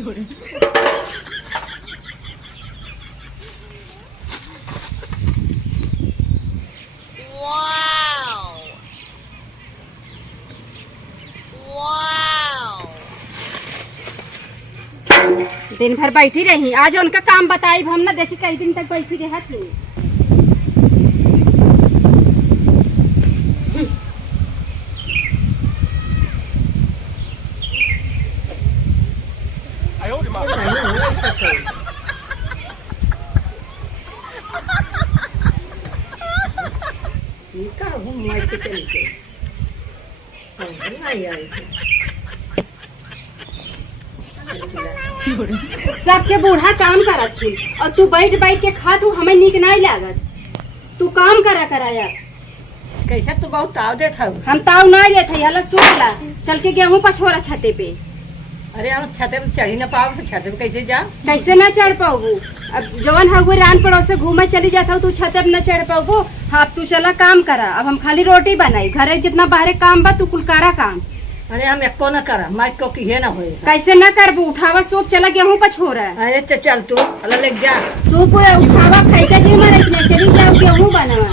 दिन भर बैठी रही, आज उनका काम बताई हम ना देखी कई दिन तक बैठी रहा थी। सबके बूढ़ा काम करत थी और तू बैठ बैठ के खा, तू हमें निक नहीं लागत। तू काम करा यार। कैसे तू बहुत ताव देत हौ? हम ताव नहीं देते, हला सूखला चल के गेहूं पछोरा छते पे। अरे हम छते पे चढ़ी ना पाओ तो छते पे कैसे जा? कैसे ना चढ़ पाऊँ? अब जवन हुए रान पड़ोस से घूमे चली जाता हूँ, तू छते पे न चढ़ पाऊँ। हाँ तू चला काम करा, अब हम खाली रोटी बनाई, घरे जितना बाहर काम बा तू कुल करा काम। अरे हम एको न करा, माइक को की ना होए। कैसे न करबू? उठावा सूप चला गेहूं पछोरा। अरे तो चल तू अल्लाह ले जा सूप उठावा फेंका जी में रखने चली जाओ गेहूं बनवा।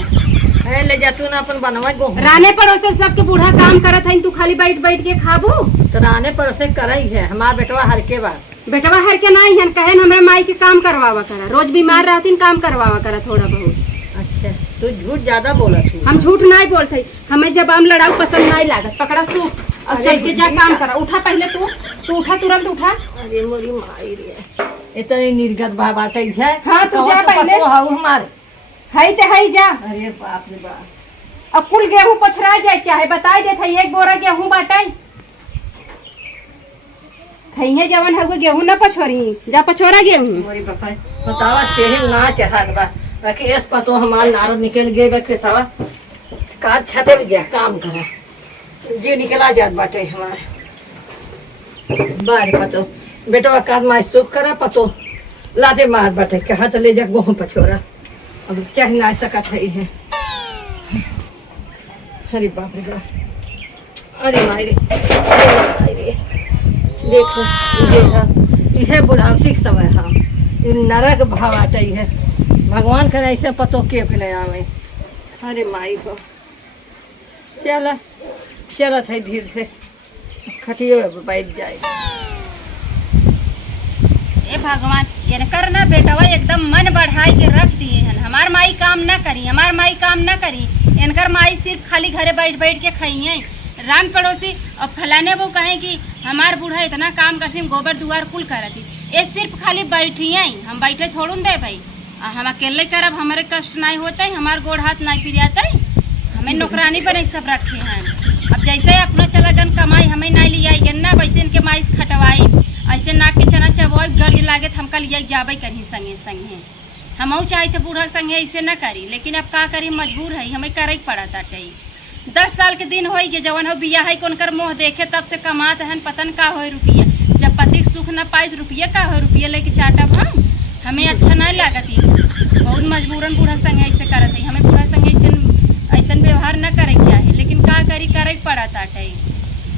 अरे ले जा तू ना अपन बनवा गो। राने पड़ोसे सबके बूढ़ा काम करत है, तू खाली बैठ बैठ के खाबू। तो राने पड़ोसे करई है, हमार बेटवा हर के बात। बेटवा हर के नहीं है, कहे हमरा माई के काम करवावा करा, रोज बीमार रहती काम करवावा करा थोड़ा बहुत। अच्छा तू झूठ ज्यादा बोला तू। हम झूठ नहीं बोलते, हमें जब आम लड़ाऊ पसंद नहीं लागत। पकड़ा सूप और चल के जा काम करा। उठा पहले तू उठा, तुरंत उठा। अरे मोरी माई रे, इतनी निर्गत बाटे है। हाँ तू जा पहले। हमारे है ते है जा। अरे बाप रे बाप, अब कुल गेहूं पछरा जाए चाहे बताई देते, एक बोरा गेहूं बाटाई खइहे जवन है गेहूं न पछोरी, जा पछोरा गेहूं। मोरी बापा बतावा शेरी ना चढ़ात बा, बाकी एस पतो हमार नारद निकल गए बा के तवा का छते पे जा काम करा, जी निकला जात बाटे हमार। बार पतो बेटवा का माई सुख करा, पतो लाते मार बाटे के हाथ ले जा गेहूं पछोरा, अब चढ़ ना सकत है। अरे बाप रे बाप, अरे माई रे, अरे माई रे, देखो यह बुढ़ावती के समय हाँ नरक भाव आते है। भगवान का ऐसे पतो के नहीं आवे। अरे माई को चला चला था धीरे धीरे खटिए बैठ जाए। ए भगवान ये कर ना बेटवा एकदम मन बढ़ाई के रख दिए हैं। हमार माई काम ना करी, हमार माई काम ना करी, इनकर माई सिर्फ खाली घरे बैठ बैठ के खाइए। रान पड़ोसी और फलाने वो कहे कि हमार बूढ़ा इतना काम करती, गोबर दुआर कुल करती, ये सिर्फ खाली बैठी आई, हम बैठे थोड़ू दे भाई। हम अकेले करब, हमारे कष्ट नहीं होता है, हमार गोड़ हाथ नहीं पिरियाता है, हमें नौकरानी पर सब रखे हैं। अब जैसे अपना चला जन कमाई हमें नहीं लिया ना, वैसे इनके माई खटवाई, ऐसे नाक के चना चबोई गर्ज लागे हम कल लिया जाबे कहीं संगे संगे। हम चाहे थे बूढ़ा संगे ऐसे न करी, लेकिन अब का करी, मजबूर है, हमें करे पड़ा ताटे। 10 साल के दिन हो जे जवन हो बिया है कोनकर मुँह देखे तब से कमात है, पतन का हो रुपया, जब पति सुख न पाई रुपया का हो, रुपया लेके चाटब हम, हमें अच्छा नहीं लागत। बहुत मजबूरन बूढ़ा संग ऐसे करत है, हमें बूढ़ा संग ऐसा व्यवहार न करे चाहे, लेकिन का करी करे पड़ा ताटे।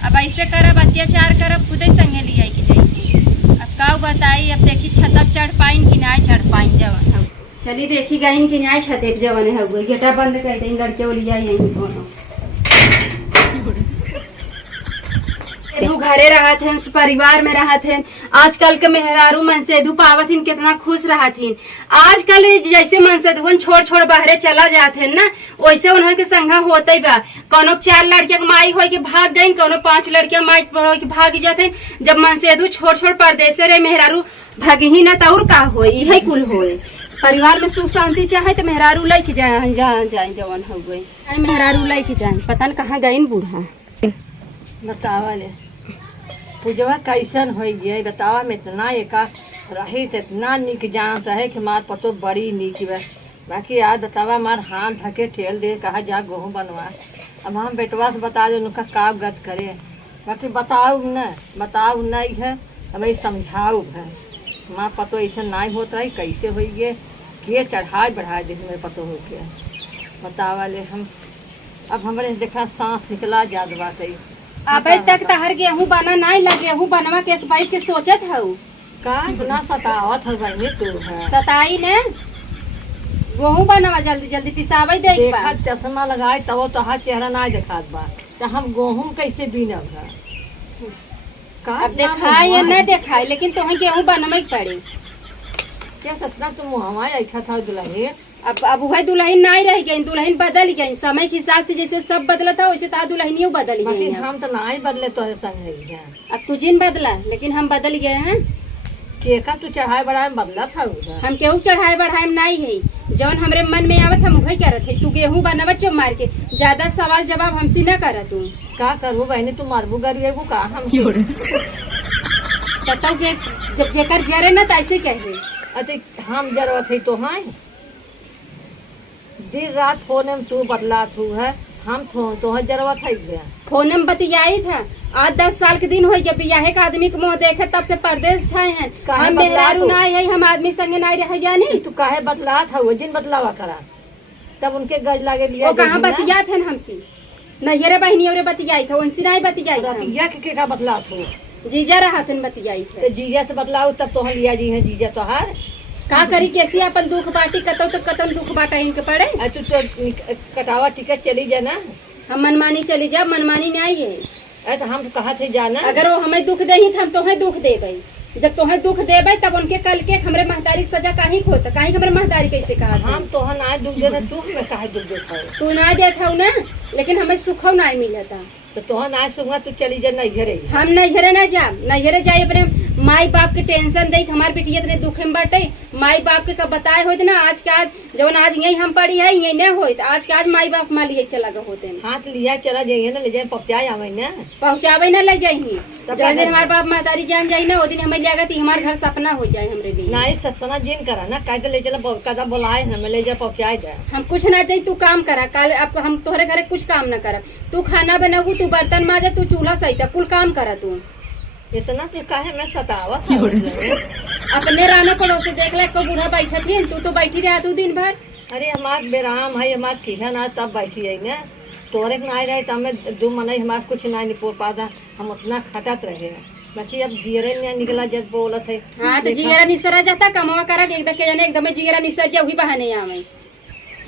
अब ऐसे करब अत्याचार करब, खुद ही संगे लिया कि जाइए। अब का बताई, अब देखी छतब चढ़ पाइन कि नहीं चढ़ पाइन जवन। चली देखी गई कि नहीं छते जवन है, गेटा बंद कर दे, लड़के वो लिया यही कोनो घरे रहत हैं, परिवार में रहत हैं। आजकल के मेहरारू मनसेधु पावत हैं, कितना खुश रहत हैं। आजकल जैसे मनसेधुन छोड़ छोड़ बाहरे चला जाते हैं ना, वैसे उन्होंने के संघा होते ही बा। कोनो 4 लड़कियां माई हो के भाग गई, कोनो 5 लड़कियां माई हो के भाग जाते हैं। जब मनसेधु छोड़ छोड़ परदेसे रहे मेहरारू भाग ही ना, तो और का हो, यही कुल हो। परिवार में सुख शांति चाहे तो मेहरारू लेके जाए जाए जवन हो गई, मेहरारू लेके जाए, पता न कहाँ गई बूढ़ा। बतावा ले पूजवा कैसन हो गए, बतावा में इतना एका रही तो इतना निक जानत है कि मार पतो बड़ी निक बा। बाकी याद बतावा मार हाथ धके ठेल दे, कहा जा गेहूँ बनवा। अब हम बेटवा से बता दे उनका का गत करे, बाकी बताऊ नहीं है, हमें समझाऊ है। माँ पतो ऐसा नहीं होता है, कैसे हो गए के चढ़ाए बढ़ाए दे मेरे पतो हो गया। बतावा ले हम अब हमारे देखा सांस निकला जात बात। अबे तक तहर गेहूं बना नहीं लगे, गेहूं बनवा के बैठ के सोचत हूँ। का इतना सतावत है बहनी तू है। सताई ने गेहूं बनावा जल्दी जल्दी पिसावे दे एक देखा बार। चश्मा लगाए तब तो हाथ चेहरा ना दिखात बा तो हम गेहूं कैसे बीनब है। का अब इतना देखाई या मुँहवा- न देखाई लेकिन तुम्हें गेहूं बनावे के पड़े। क्या सतना तुम हमारे ऐसा था दुल्हन। अब वह दुल्हन नहीं रह गई, दुल्हन बदल गई समय के हिसाब से, जैसे सब बदला था वैसे ता दुल्हनियों बदल बाकी गई। हम तो ना ही बदले तोरे संग रही है। अब तू जिन बदला लेकिन हम बदल गए हैं। केका तू चढ़ाए बढ़ाए बदला था उधर। हम केहू चढ़ाए बढ़ाए में नहीं है, जौन हमरे मन में आवत हम वही करत है। तू गेहूं बनावा चुप मार के, ज्यादा सवाल जवाब हमसे न कर तू। का करू बहनी तू मारबू गरिएबू का हम बताओ के जब जेकर जरे न तैसे कहे। अति हम जरूरत है तो हाँ दिन रात फोन में तू बदला तू है हम तो है जरूरत है गया। फोन में बतियाई था 8-10 साल के दिन हो गया बियाहे का आदमी के मुँह देखे तब से परदेश छाए हैं। काहे हम बदला मेहरारू तू? ना है, हम आदमी संगे नहीं रह जानी। तू काहे बदला था वो दिन बदलावा करा तब उनके गज लागे लिया वो कहाँ बतिया थे हमसे, नैहरे बहनी और बतियाई था, उनसे नहीं बतियाई था। रतिया के का बदला तू जीजा रहा थे बतियाई थे। तो जीजा से बदलाऊ तब तो लिया जी है जीजा तो हार। का करी कैसे अपन दुख बाटी कतो तो कतन दुख बाटा इनके पड़े। तू तो कटावा टिकट चली जाना। हम मनमानी चली जा, मनमानी नहीं है। तो हम तो कहा थे जाना। अगर वो हमें दुख दे ही हम तुम्हें दुख देबै, जब तुम्हें दुख देबै तब उनके कल के हमरे महतारी की सजा काहे होता, काहे हमरे महतारी कैसे कहा था? हम तो ना दुख दे दुख में काहे दुख देता तू ना देखा ना, लेकिन हमें सुखो नहीं मिलता। तो तोहन आज सुबह तू चली जा नैहरे। हम नैहरे ना जा, नैहरे जाए अपने माई बाप के टेंशन दे हमारे बेटिया इतने दुख में बाटे। माई बाप के कब बताए होते ना, आज के आज जब आज यही हम पढ़ी है ये न हो, आज के आज माई बाप मान लिए चला गए होते हैं। हाथ लिया चला जाइए ना ले जाए पहुँचाए आवे ना पहुँचावे ना ले जाही। तब जब दिन हमारे बाप महतारी जान जाये ना वो दिन हमें लिया गई हमारे घर सपना हो जाए हमरे लिए। ना सपना जिन करा ना कह ले चला कदा बुलाए हमें ले जा पहुँचाए दे। हम कुछ ना चाहिए, तू काम करा। कल आपको हम तोहरे घरे कुछ काम ना करा। तू खाना बनाऊ, तू बर्तन माजा, तू चूल्हा सही कुल काम करा। तू इतना तू काहे मैं सतावत अपने राना पड़ोसी देख ले को बूढ़ा बैठा थी, तू तो बैठी रहा तू दिन भर। अरे हमार बेराम है हमार किहन आ तब बैठी है ना तोरे के ना रहे तब में दो मन हमार कुछ ना निपोर पाता हम उतना खटत रहे। बाकी अब जीरे नहीं निकला जब बोलत है। हाँ तो जीरा निसरा जाता कमावा करा के एकदम जीरा निसर जा वही बहाने आवे।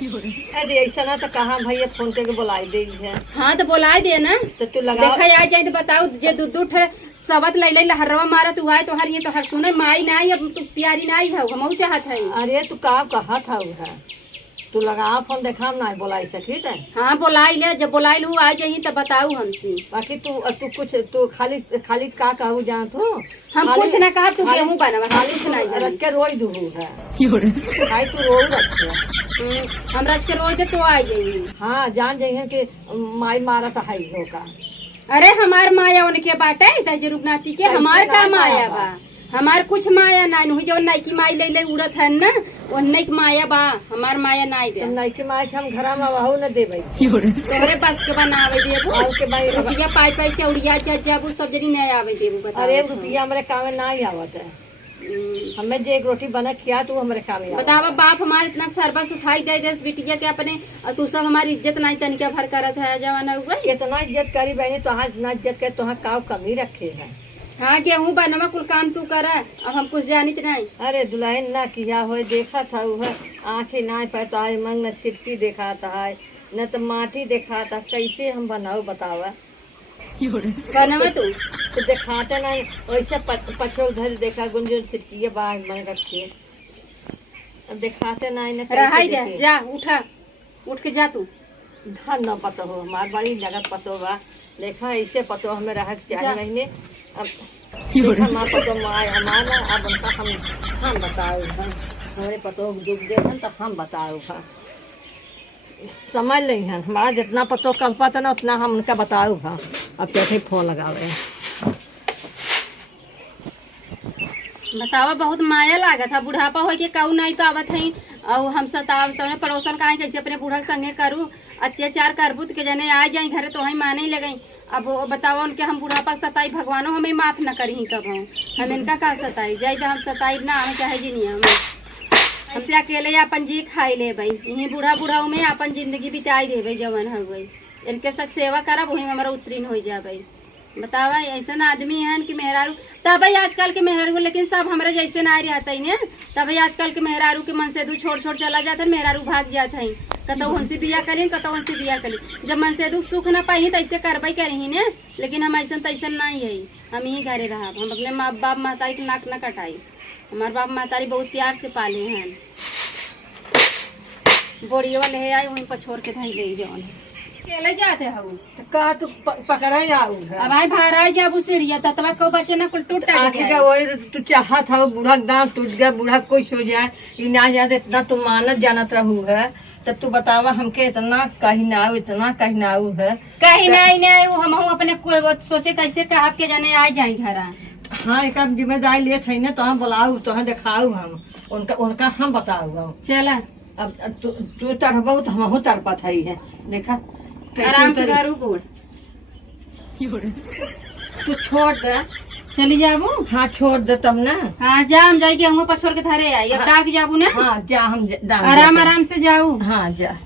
अरे ऐसा ना तो कहा भैया फोन करके बुलाई दे है। हाँ तो बोला दे ना, तो तू लगा देखा आ जाए तो बताओ जे दूध सबत ले ले लहरवा मारा तू आए तो हर ये तो हर सुने माई ना अब तू प्यारी ना है हम चाहत है। अरे तू का कहा था उधर तू लगा फोन देखा ना बुलाई सकी थे। हाँ बोलाई ले, जब बोलाई लू आ जाही तब बताऊ हमसे। बाकी तू तू कुछ तू खाली खाली का कहू जान तू हम कुछ ना कहा, तू गेहूं बनावा खाली कुछ नहीं रख जानी। के रोई दूहू है खाई तू रो रख हम रच के रोज दे तो आ जाइए। हाँ जान जाइए कि माई मारा तो हाई होगा। अरे हमार माया उनके बाटे तजुर्गनाती के, हमार का माया बा, हमार कुछ माया ना हुई। जो नई की माई ले ले उड़त है ना वो नई की माया बा, हमार माया ना बे। तुम नहीं के माई के हम घर में वहू न देबै तोहरे बस के बनावे देबू आउ के भाई रुपया पाई पाई चौड़िया जाबू सब जनी नहीं आवे देबू बता। अरे रुपया हमारे काम में ना ही आवत है। हमें जे एक रोटी बना किया तू हमारे काम में बतावा बाप हमारे इतना सरबस उठाई दे दस बिटिया के अपने, और तू सब हमारी इज्जत नहीं तनिका भर करत है जवाना हुआ। इतना इज्जत करी बहनी तो हाँ इतना इज्जत कर तो हाँ काव कमी रखे है। हाँ गेहूं बनवा कुल काम तू करा, अब हम कुछ जानित नहीं। अरे दुल्हन ना किया हो देखा था वह आँखें ना पैता है मंग न चिट्ठी दिखाता है न तो माटी दिखाता, कैसे हम बनाओ बतावा बनवा तू तो दिखाते ना वैसे पछो घर देखा गुंजन चिट्ठी बाग बन रखी अब दिखाते ना रहाई दे, जा उठा उठ के जा तू। धन न पतो हो हमार बड़ी जगत पतो बा देखा ऐसे पतो हमें रह चाहे महीने अब हमार पतो माँ हमारा अब उनका हम बताओ हमारे पतो दुख दे तो हम बताओ समझ लें हैं हमारा जितना पतो कल पाता ना उतना हम उनका बताओ हाँ। अब कैसे फोन लगावे बतावा बहुत माया लागा था, बुढ़ापा हो के काऊ नहीं तो आवत है और हम सताव पड़ोसन कहा कैसे अपने बूढ़ा संगे करूँ अत्याचार करबू के जने आ जाए घरे तो वही माने लगे। अब बतावा उनके हम बुढ़ापा सताई भगवानों हमें माफ न करी कब हम इनका का सताई जाए तो हम सताई ना हमें चाहे जी नहीं हमें हमसे अकेले अपन जी खाई ले भाई यही बूढ़ा बूढ़ाऊ में अपन जिंदगी बिताई दे भाई जवन हो गई इनके सक सेवा करब वही में हमारा उत्तीर्ण हो जा भाई। बतावा ऐसा आदमी है कि मेहरारू तब आजकल के मेहरारू, लेकिन सब हमारे जैसे ना रहता ही ने। तब आजकल के मेहरारू के मन से दू छोड़ छोड़ चला जाता है, मेहरारू भाग जाता है। कतौ हंसी बिया करी, कतौ हंसी बिया करी। जब मन से दू सुख ना पाई तो ऐसे करबई करी ने, लेकिन हम ऐसा तैसन नहीं है। हम यही घरे रहा, हम अपने माँ बाप महतारी के नाक न कटाई। हमारे बाप महतारी बहुत प्यार से पाले हैं। बोड़िए वाले है आए वहीं पर छोड़ के धाई ले जौन केले जाते हूँ तो का तू पकड़ा जाऊ अब आए बाहर आए जाबू सीढ़िया ततवा को बचे ना कुल टूट टाट आखिर गया। वही तो तू चाहत हो बूढ़ा दांत टूट गया, बूढ़ा कुछ हो जाए, ये ना जाते इतना तू मानत जानत रहू है। तब तू बतावा हमके इतना कहीं ना आऊ, इतना कहीं ना आऊ है। कहीं नहीं हम अपने सोचे कैसे कहा के जाने आ जाए घर। हाँ एक जिम्मेदारी ले थे ना, तो हम बुलाऊ तो हम दिखाऊ, हम उनका हम बताऊ। चला अब तू तड़पू तो हम तड़पत है। देखा आराम से घरू गोड़ तू छोड़ दे। चली जाबू। हाँ छोड़ दे तब ना। हाँ जा हम जाएगी हम पछोड़ के धरे आई। अब डाक जाबू ना। हाँ जा हम आराम आराम से जाऊ। हाँ जा।